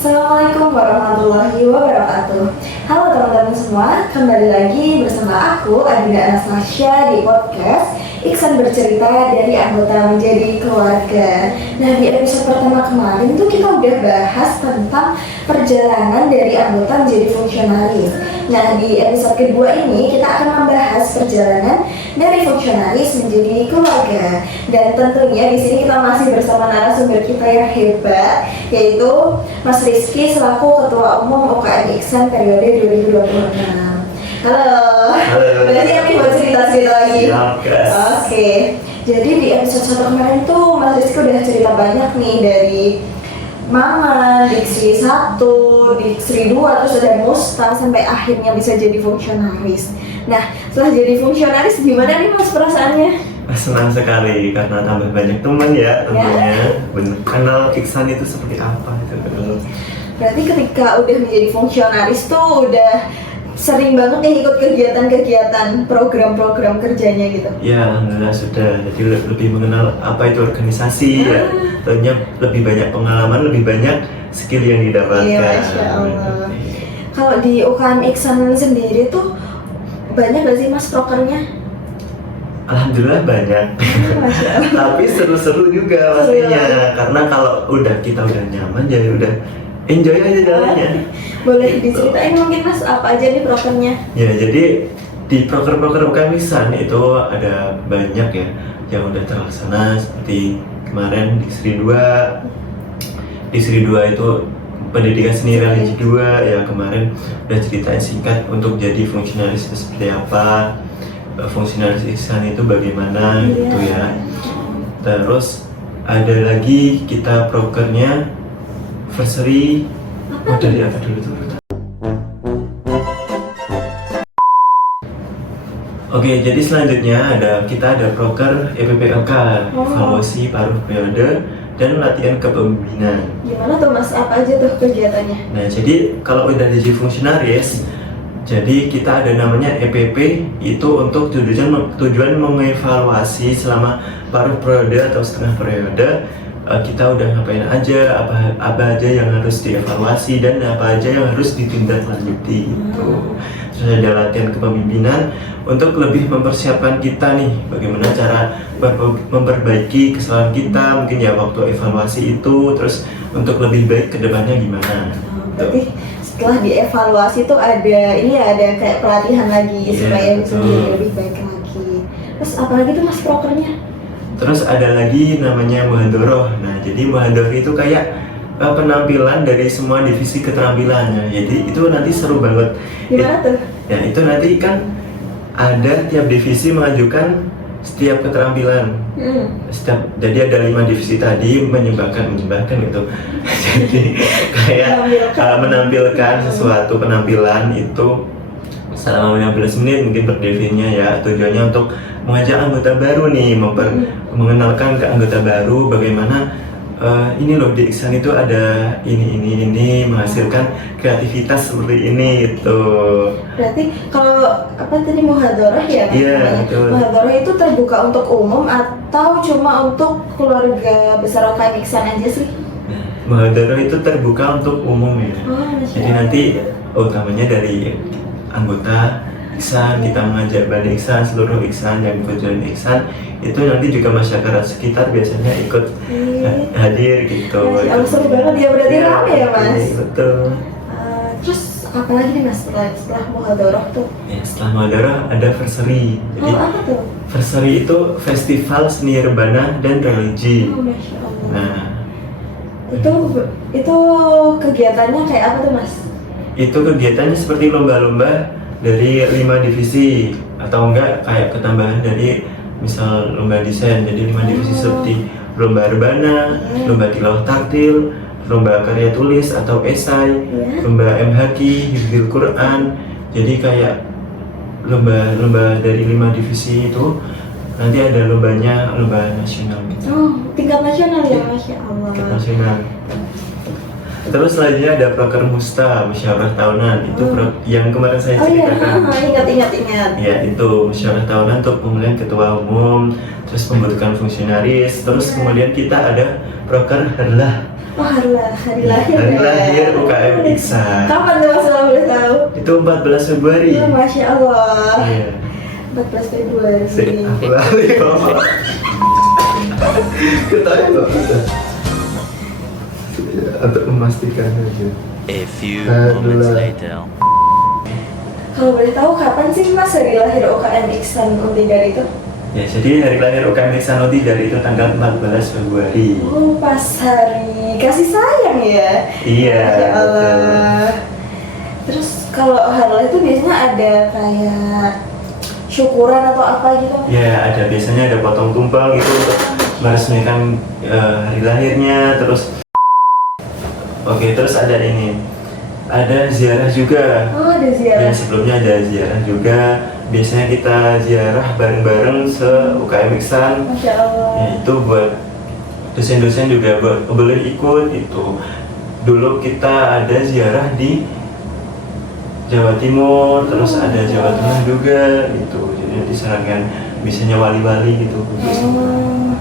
Assalamualaikum warahmatullahi wabarakatuh. Halo teman-teman semua, kembali lagi bersama aku Adinda Anastasia di podcast Iksan Bercerita dari Anggota Menjadi Keluarga. Nah, di episode pertama kemarin tuh kita udah bahas tentang perjalanan dari anggota menjadi fungsionaris. Nah, di episode kedua ini kita akan membahas perjalanan dari fungsionaris menjadi keluarga. Dan tentunya di sini kita masih bersama narasumber kita yang hebat, yaitu Mas Rizky selaku Ketua Umum UKM Iksan periode 2026. Halo. Berarti yang buat cerita-cerita lagi. Oke. Jadi di episode 1 kemarin tuh Mas Rizky udah cerita banyak nih dari Mama, Diksi 1, Diksi 2, terus ada Musta sampai akhirnya bisa jadi fungsionaris. Nah, setelah jadi fungsionaris gimana nih Mas perasaannya? Senang sekali karena tambah banyak teman ya tentunya. Bener. Kenal Iksan itu seperti apa gitu. Berarti ketika udah menjadi fungsionaris tuh udah sering banget nih ikut kegiatan-kegiatan program-program kerjanya gitu. Ya, alhamdulillah sudah. Jadi lebih mengenal apa itu organisasi ya. Tentunya lebih banyak pengalaman, lebih banyak skill yang didapatkan. Iya, Masya Allah. Kalau di UKM Iksan sendiri tuh banyak gak sih Mas prokernya? Alhamdulillah banyak. Tapi seru-seru juga pastinya. Karena kalau kita udah nyaman jadi udah enjoy aja jalannya. Boleh diceritain mungkin Mas apa aja nih prokernya? Ya, jadi di proker-proker UKM Iksan itu ada banyak ya yang udah terlaksana seperti kemarin di Sri 2. Di Sri 2 itu pendidikan seni religi 2 ya, kemarin udah ceritain singkat untuk jadi fungsionaris itu seperti apa, fungsionaris Iksan itu bagaimana gitu ya. Terus ada lagi kita prokernya anniversary. Dari apa dulu tuh? Oke, jadi selanjutnya kita ada proker EPPLK, evaluasi paruh periode dan latihan kepemimpinan. Gimana tuh Mas? Apa aja tuh kegiatannya? Nah, jadi kalau udah jadi fungsionaris, jadi kita ada namanya EPP, itu untuk tujuan mengevaluasi selama paruh periode atau setengah periode. Kita udah ngapain aja, apa aja yang harus dievaluasi dan apa aja yang harus ditindaklanjuti gitu. Terus ada latihan kepemimpinan untuk lebih mempersiapkan kita nih bagaimana cara memperbaiki kesalahan kita mungkin ya waktu evaluasi itu, terus untuk lebih baik ke depannya gimana. Berarti setelah dievaluasi tuh ada kayak pelatihan lagi supaya bisa lebih baik lagi. Terus apalagi tuh Mas prokernya? Terus ada lagi namanya muhadoroh. Nah, jadi muhadoroh itu kayak penampilan dari semua divisi keterampilannya. Jadi itu nanti seru banget. Gimana tuh? Ya, itu nanti kan ada tiap divisi mengajukan setiap keterampilan. Jadi ada 5 divisi tadi menyumbangkan gitu. Jadi kayak menampilkan sesuatu penampilan itu selama 15 menit mungkin per divisinya ya. Tujuannya untuk mengajak anggota baru nih, mengenalkan ke anggota baru bagaimana ini loh di Iksan itu ada ini menghasilkan kreativitas seperti ini gitu. Berarti kalau apa tadi muhadharah ya? Iya, betul. Muhadharah itu terbuka untuk umum atau cuma untuk keluarga besar UKM Iksan aja sih? Muhadharah itu terbuka untuk umum ya. Jadi nanti utamanya dari anggota Iksan, kita mengajak Bani Iksan, seluruh Iksan yang ikut join Iksan, itu nanti juga masyarakat sekitar biasanya ikut hadir gitu. Seru banget ya, berarti rame ya Mas? Betul. Terus apa lagi nih Mas setelah muhadharah tuh? Ya, setelah muhadharah ada anniversary. Jadi apa tuh? Anniversary itu festival seni rebana dan religi. Masya Allah. Nah, itu kegiatannya kayak apa tuh Mas? Itu kegiatannya seperti lomba-lomba dari 5 divisi atau enggak kayak ketambahan dari misal lomba desain, jadi 5 divisi seperti lomba rebana, lomba tilawah tartil, lomba karya tulis atau esai, lomba MHQ, hifdzil Quran. Jadi kayak lomba dari 5 divisi itu nanti ada lomba nasional gitu. Tingkat nasional ya, Masya Allah. Tingkat nasional. Terus selanjutnya ada proker Musta, musyawarah tahunan. Itu yang kemarin saya ceritakan. Ingat. Ya, itu musyawarah tahunan untuk pemilihan ketua umum, terus pembentukan fungsionaris. Terus kemudian kita ada proker herlah. Oh, hari lahir Hari ya. lahir UKM Iksan. Kapan tuh Mas kalau boleh tahu? Itu 14 Februari. Ya, Masya Allah. Iya. 14 Februari. Aku lali Bapak. Ketahuan loh. Untuk memastikan aja. A few moments later. Kalau boleh tahu kapan sih Mas hari lahir UKM Iksan Untigar itu? Ya, jadi hari lahir UKM Iksan Untigar itu tanggal 14 Februari. Oh, pas hari kasih sayang ya? Iya. Ya Allah. Betul. Terus kalau hari lahir itu biasanya ada kayak syukuran atau apa gitu? Ya, ada biasanya ada potong tumpeng gitu untuk meresmikan hari lahirnya. Terus, oke, terus ada ini, ada ziarah juga. Oh, ada ziarah. Ya, sebelumnya ada ziarah juga. Biasanya kita ziarah bareng-bareng se-UKM Iksan. Masya Allah. Ya, itu buat dosen-dosen juga boleh ikut itu. Dulu kita ada ziarah di Jawa Timur, terus ada Jawa Tengah juga gitu. Jadi disarankan biasanya wali-wali gitu. Oh,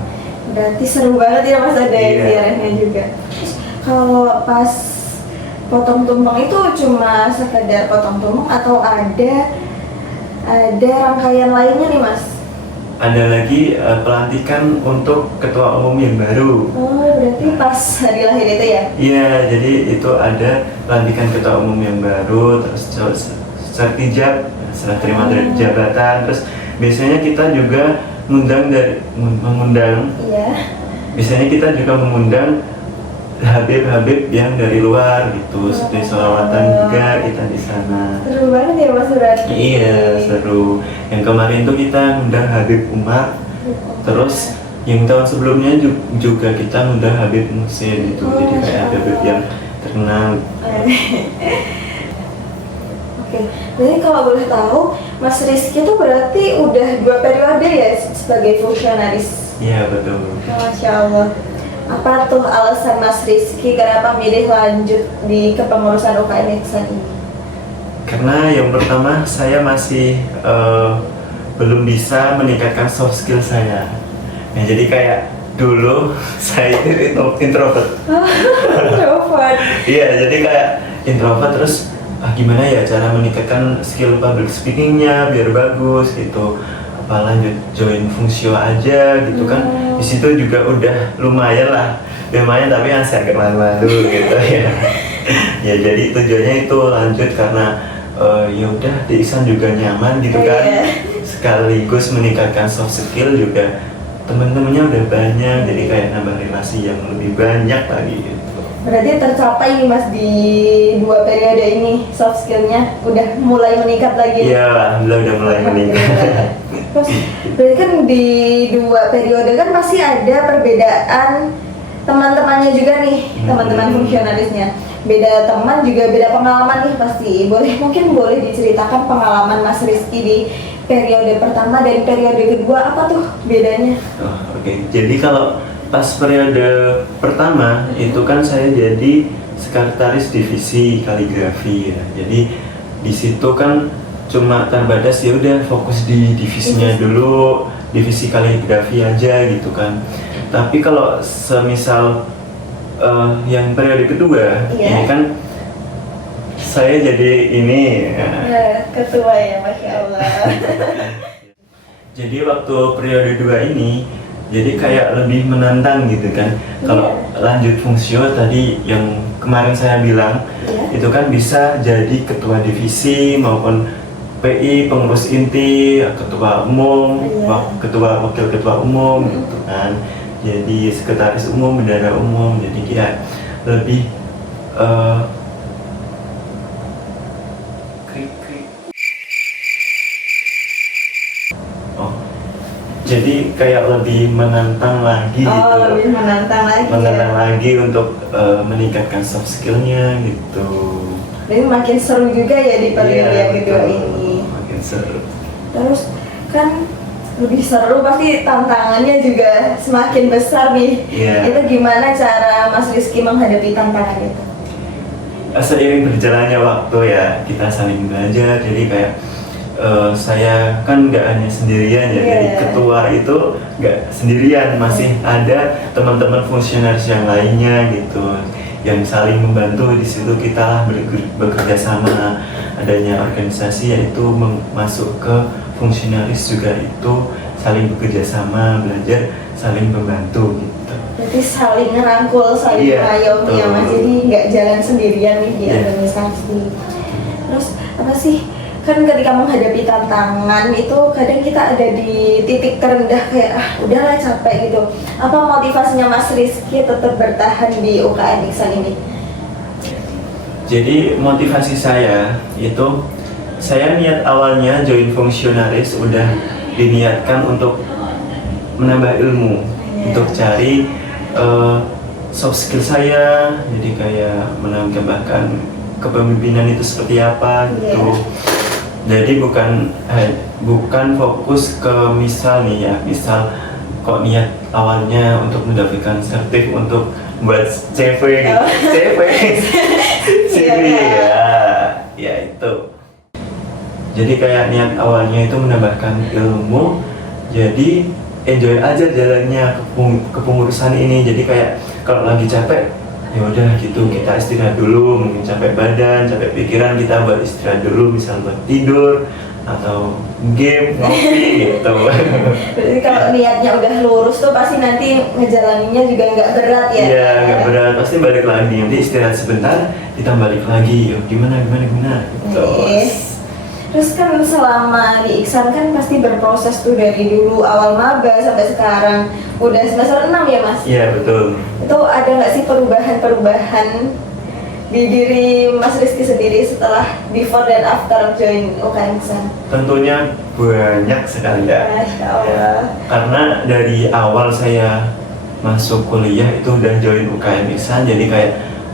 berarti seru banget ya Mas ada Iya. ziarahnya juga. Terus kalau pas potong tumpeng itu cuma sekedar potong tumpeng atau ada rangkaian lainnya nih Mas? Ada lagi pelantikan untuk ketua umum yang baru. Oh, berarti pas hari lahir itu ya? Iya, jadi itu ada pelantikan ketua umum yang baru, terus sertijab setelah terima dari jabatan, terus biasanya kita juga mengundang. Iya. Biasanya kita juga mengundang Habib-habib yang dari luar gitu, seperti sholawatan juga kita di sana. Seru banget ya Mas berarti. Iya, seru. Yang kemarin tuh kita ngundang Habib Umar, terus yang tahun sebelumnya juga kita ngundang Habib Muhsin itu, jadi kayak Habib yang terkenal. Oke, jadi kalau boleh tahu, Mas Rizky itu berarti udah 2 periode ya sebagai fungsionaris. Iya, betul. Masya Allah. Apa tuh alasan Mas Rizky kenapa milih lanjut di kepengurusan UKM Iksan ini? Karena yang pertama saya masih belum bisa meningkatkan soft skill saya. Nah, jadi kayak dulu saya itu introvert. Introvert. Iya, jadi kayak introvert terus gimana ya cara meningkatkan skill public speakingnya biar bagus gitu. Apa lanjut join fungsio aja gitu kan. Di situ juga udah lumayan tapi masih agak malu-malu gitu ya. Ya jadi tujuannya itu lanjut karena ya udah di Iksan juga nyaman gitu kan. Iya. Sekaligus meningkatkan soft skill juga, temen-temennya udah banyak, jadi kayak nambah relasi yang lebih banyak lagi gitu. Berarti tercapai nih Mas di 2 periode ini soft skillnya udah mulai meningkat lagi. Iya, alhamdulillah udah mulai meningkat. Terus berarti kan di 2 periode kan pasti ada perbedaan teman-temannya juga nih, teman-teman fungsionarisnya. Beda teman juga beda pengalaman nih pasti. Mungkin boleh diceritakan pengalaman Mas Rizky di periode pertama dan periode kedua apa tuh bedanya? Oh, oke. Jadi kalau pas periode pertama itu kan saya jadi sekretaris divisi kaligrafi ya. Jadi di situ kan cuma terbatas ya udah fokus di divisinya dulu, divisi kaligrafi aja gitu kan. Tapi kalau semisal yang periode kedua ini kan saya jadi ini ketua ya, Masya Allah. Jadi waktu periode 2 ini jadi kayak lebih menantang gitu kan. Kalau lanjut fungsio tadi yang kemarin saya bilang itu kan bisa jadi ketua divisi maupun PI, pengurus inti, ketua umum, ketua wakil ketua umum gitu kan. Jadi sekretaris umum, bendahara umum, jadi dia lebih jadi kayak lebih menantang lagi gitu. Lebih menantang lagi. Menantang lagi untuk meningkatkan soft skillnya gitu. Jadi makin seru juga ya di periode yang kedua ini. Makin seru. Terus kan lebih seru pasti tantangannya juga semakin besar nih. Itu gimana cara Mas Rizky menghadapi tantangan itu? Seiring berjalannya waktu ya kita saling belajar, jadi kayak saya kan nggak hanya sendirian ya, jadi ketua itu nggak sendirian, masih ada teman-teman fungsionaris yang lainnya gitu, yang saling membantu. Di situ kita bekerja sama, adanya organisasi yaitu masuk ke fungsionaris juga itu saling bekerja sama, belajar saling membantu gitu. Berarti saling ngerangkul, saling mengayomi ya Mas, jadi nggak jalan sendirian nih di organisasi. Terus apa sih, kan ketika menghadapi tantangan itu kadang kita ada di titik terendah kayak udahlah capek gitu. Apa motivasinya Mas Rizky tetap bertahan di UKM Iksan ini? Jadi motivasi saya itu, saya niat awalnya join fungsionaris udah diniatkan untuk menambah ilmu, untuk cari soft skill saya, jadi kayak menambahkan kepemimpinan itu seperti apa gitu. Jadi bukan fokus ke misal nih ya, misal kok niat awalnya untuk mendapatkan sertif untuk buat CV gitu. CV ya itu. Jadi kayak niat awalnya itu menambahkan ilmu, jadi enjoy aja jalannya kepengurusan ini. Jadi kayak kalau lagi capek ya udah gitu, kita istirahat dulu, mungkin capek badan, capek pikiran, kita buat istirahat dulu, misal buat tidur atau game, ngopi gitu. Berarti kalau niatnya udah lurus tuh pasti nanti ngejalaninnya juga nggak berat ya? Iya, nggak berat, pasti balik lagi, nanti istirahat sebentar, kita balik lagi, yuk gimana gitu. Terus kan selama di Iksan kan pasti berproses tuh dari dulu awal maba sampai sekarang udah semester 6 ya Mas? Iya betul. Itu ada nggak sih perubahan-perubahan di diri Mas Rizky sendiri setelah before dan after join UKM Iksan? Tentunya banyak sekali ya. Masya Allah. Karena dari awal saya masuk kuliah itu udah join UKM Iksan, jadi kayak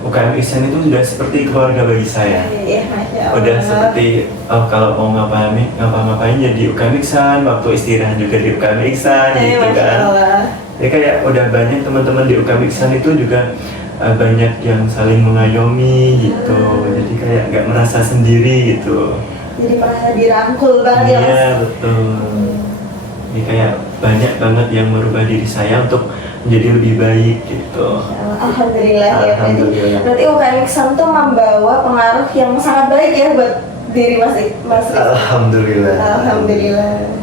UKM Iksan itu sudah seperti keluarga bagi saya. Iya, Masya Allah. Udah seperti kalau mau ngapa-ngapain ya di UKM Iksan, waktu istirahat juga di UKM Iksan gitu kan. Jadi kayak udah banyak teman-teman di UKM Iksan itu juga banyak yang saling mengayomi gitu. Jadi kayak nggak merasa sendiri gitu. Jadi merasa dirangkul banget ya Mas? Iya betul. Jadi kayak banyak banget yang merubah diri saya untuk menjadi lebih baik gitu. Alhamdulillah ya. Berarti UKM Iksan tuh membawa pengaruh yang sangat baik ya buat diri Mas Rizky. Alhamdulillah. Alhamdulillah.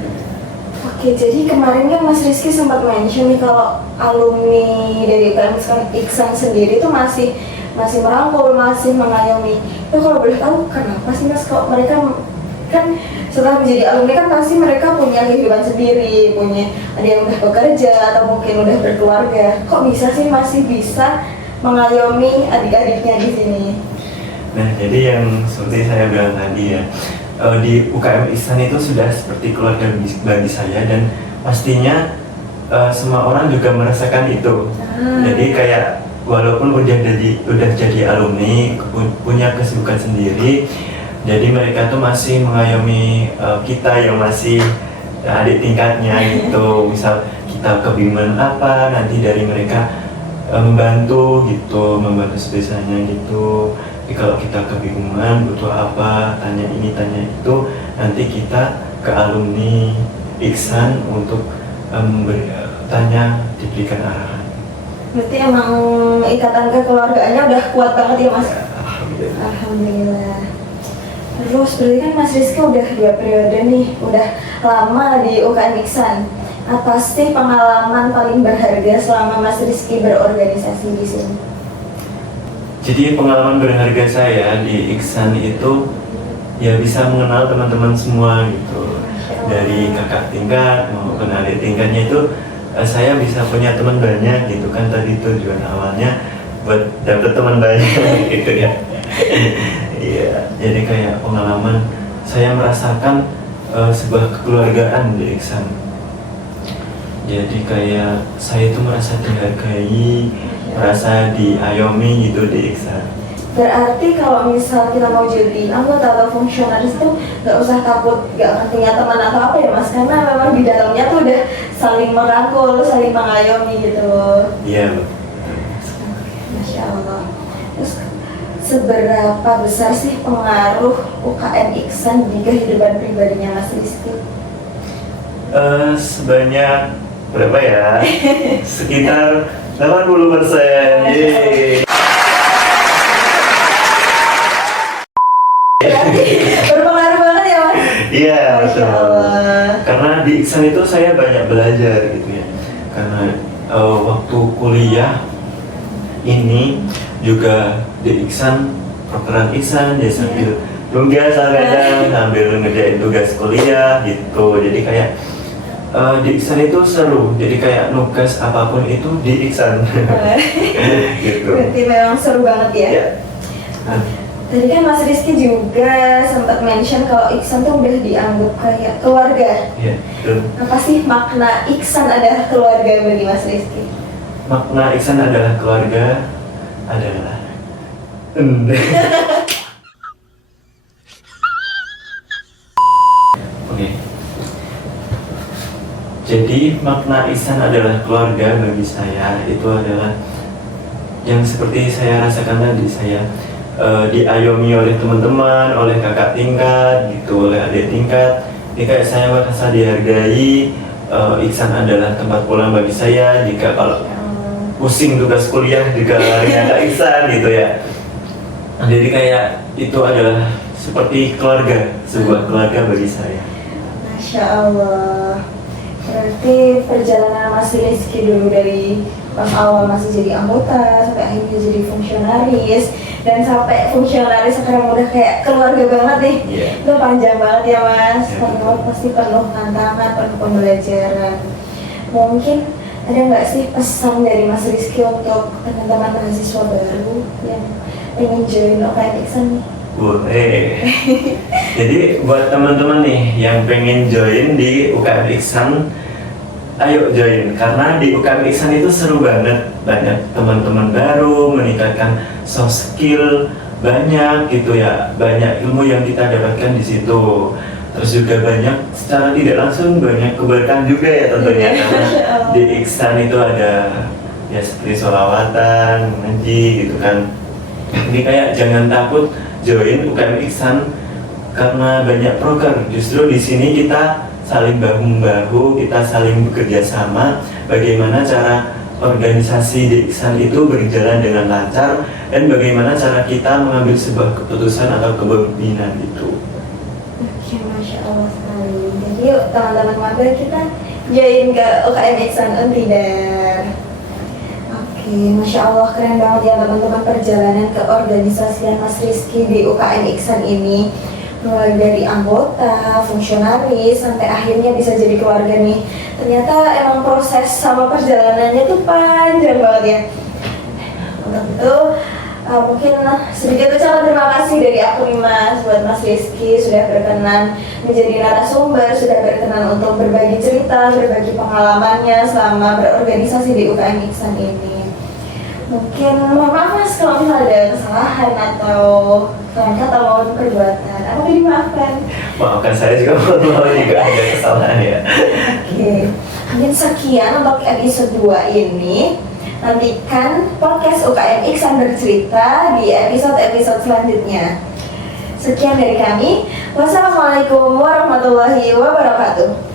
Oke, jadi kemarin kan Mas Rizky sempat mention nih kalau alumni dari UKM Iksan sendiri tuh masih merangkul, masih mengayomi. Itu kalau boleh tahu kenapa sih Mas, kok mereka kan setelah menjadi alumni kan pasti mereka punya kehidupan sendiri, ada yang udah bekerja atau mungkin udah berkeluarga. Kok bisa sih masih bisa mengayomi adik-adiknya di sini? Nah, jadi yang seperti saya bilang tadi ya, di UKM Iksan itu sudah seperti keluarga bagi saya, dan pastinya semua orang juga merasakan itu. Jadi kayak walaupun udah jadi alumni, punya kesibukan sendiri, jadi mereka tuh masih mengayomi kita yang masih adik tingkatnya gitu. Misal kita kebingungan apa, nanti dari mereka membantu sebisanya gitu. Jadi kalau kita kebingungan butuh apa, tanya ini tanya itu, nanti kita ke alumni Iksan untuk tanya, diberikan arahan. Berarti emang ikatan kekeluargaannya udah kuat banget ya Mas? Alhamdulillah. Alhamdulillah. Terus berarti kan Mas Rizky udah 2 periode nih, udah lama di UKM Iksan. Apa sih pengalaman paling berharga selama Mas Rizky berorganisasi di sini? Jadi pengalaman berharga saya di Iksan itu ya bisa mengenal teman-teman semua gitu. Dari kakak tingkat maupun adik tingkatnya itu saya bisa punya teman banyak gitu kan. Tadi tujuan awalnya buat dapet teman banyak gitu ya. Iya, jadi kayak pengalaman saya merasakan sebuah kekeluargaan di Iksan. Jadi kayak saya itu merasa dihargai, merasa diayomi gitu di Iksan. Berarti kalau misal kita mau jadi anggota atau fungsionaris itu nggak usah takut nggak akan punya teman atau apa ya Mas, karena memang di dalamnya tuh udah saling merangkul, saling mengayomi gitu. Iya. Masya Allah. Terus seberapa besar sih pengaruh UKM Iksan di kehidupan pribadinya Mas Rizky? Sebanyak berapa ya? Sekitar 80%. Yeay. Berpengaruh banget ya Mas? Iya, Masya betul. Allah. Karena di Iksan itu saya banyak belajar gitu ya. Karena waktu kuliah ini juga di Iksan, program Iksan, dia sambil nugas kadang sambil ngerjain tugas kuliah gitu. Jadi kayak di Iksan itu seru. Jadi kayak nugas apapun itu di Iksan. Gitu. Berarti memang seru banget ya? Ya. Tadi kan Mas Rizky juga sempat mention kalau Iksan tuh udah dianggap kayak keluarga. Iya, betul. Apa sih makna Iksan adalah keluarga bagi Mas Rizky? Makna Iksan adalah keluarga adalah Oke. Jadi makna Iksan adalah keluarga bagi saya itu adalah yang seperti saya rasakan tadi, saya diayomi oleh teman-teman, oleh kakak tingkat, gitu, oleh adik tingkat. Ini kayak saya merasa dihargai. Iksan adalah tempat pulang bagi saya jika kalau pusing tugas kuliah juga nyata Iksan gitu ya. Jadi kayak itu adalah seperti keluarga, sebuah keluarga bagi saya. Masya Allah. Berarti perjalanan Mas Rizky dulu dari pas awal masih jadi anggota sampai akhirnya jadi fungsionaris dan sampai fungsionaris sekarang udah kayak keluarga banget nih. Yeah. Itu panjang banget ya Mas. Yeah. Penuh, pasti penuh tantangan, penuh pembelajaran. Mungkin ada nggak sih pesan dari Mas Rizky untuk teman-teman mahasiswa baru yang pengen join UKM Iksan nih? Boleh. Jadi buat teman-teman nih yang pengen join di UKM Iksan, ayo join, karena di UKM Iksan itu seru banget, banyak teman-teman baru, meningkatkan soft skill banyak gitu ya, banyak ilmu yang kita dapatkan di situ. Terus juga banyak secara tidak langsung banyak keberkahan juga ya tentunya, karena di Iksan itu ada ya seperti sholawatan, ngaji gitu kan. Jadi kayak jangan takut join UKM Iksan karena banyak program. Justru di sini kita saling bahu-membahu, kita saling bekerja sama bagaimana cara organisasi di Iksan itu berjalan dengan lancar dan bagaimana cara kita mengambil sebuah keputusan atau kepemimpinan itu. Oke, Masya Allah sekali. Jadi yuk teman-teman magang kita join ke UKM Iksan Untidar. Oke, Masya Allah keren banget ya teman-teman perjalanan ke organisasian Mas Rizky di UKM Iksan ini. Mulai dari anggota, fungsionaris, sampai akhirnya bisa jadi keluarga nih. Ternyata emang proses sama perjalanannya tuh panjang banget ya. Untuk itu mungkin sedikit ucapan terima kasih dari aku nih Mas buat Mas Rizky sudah berkenan menjadi narasumber, sudah berkenan untuk berbagi cerita, berbagi pengalamannya selama berorganisasi di UKM Iksan ini. Mungkin mohon maaf Mas kalau misalnya ada kesalahan atau kata maupun perbuatan, aku dimaafkan. Maafkan saya juga kalau juga ada kesalahan ya. Oke, mungkin sekian untuk episode 2 ini. Nantikan podcast UKM Iksan bercerita di episode-episode selanjutnya. Sekian dari kami. Wassalamualaikum warahmatullahi wabarakatuh.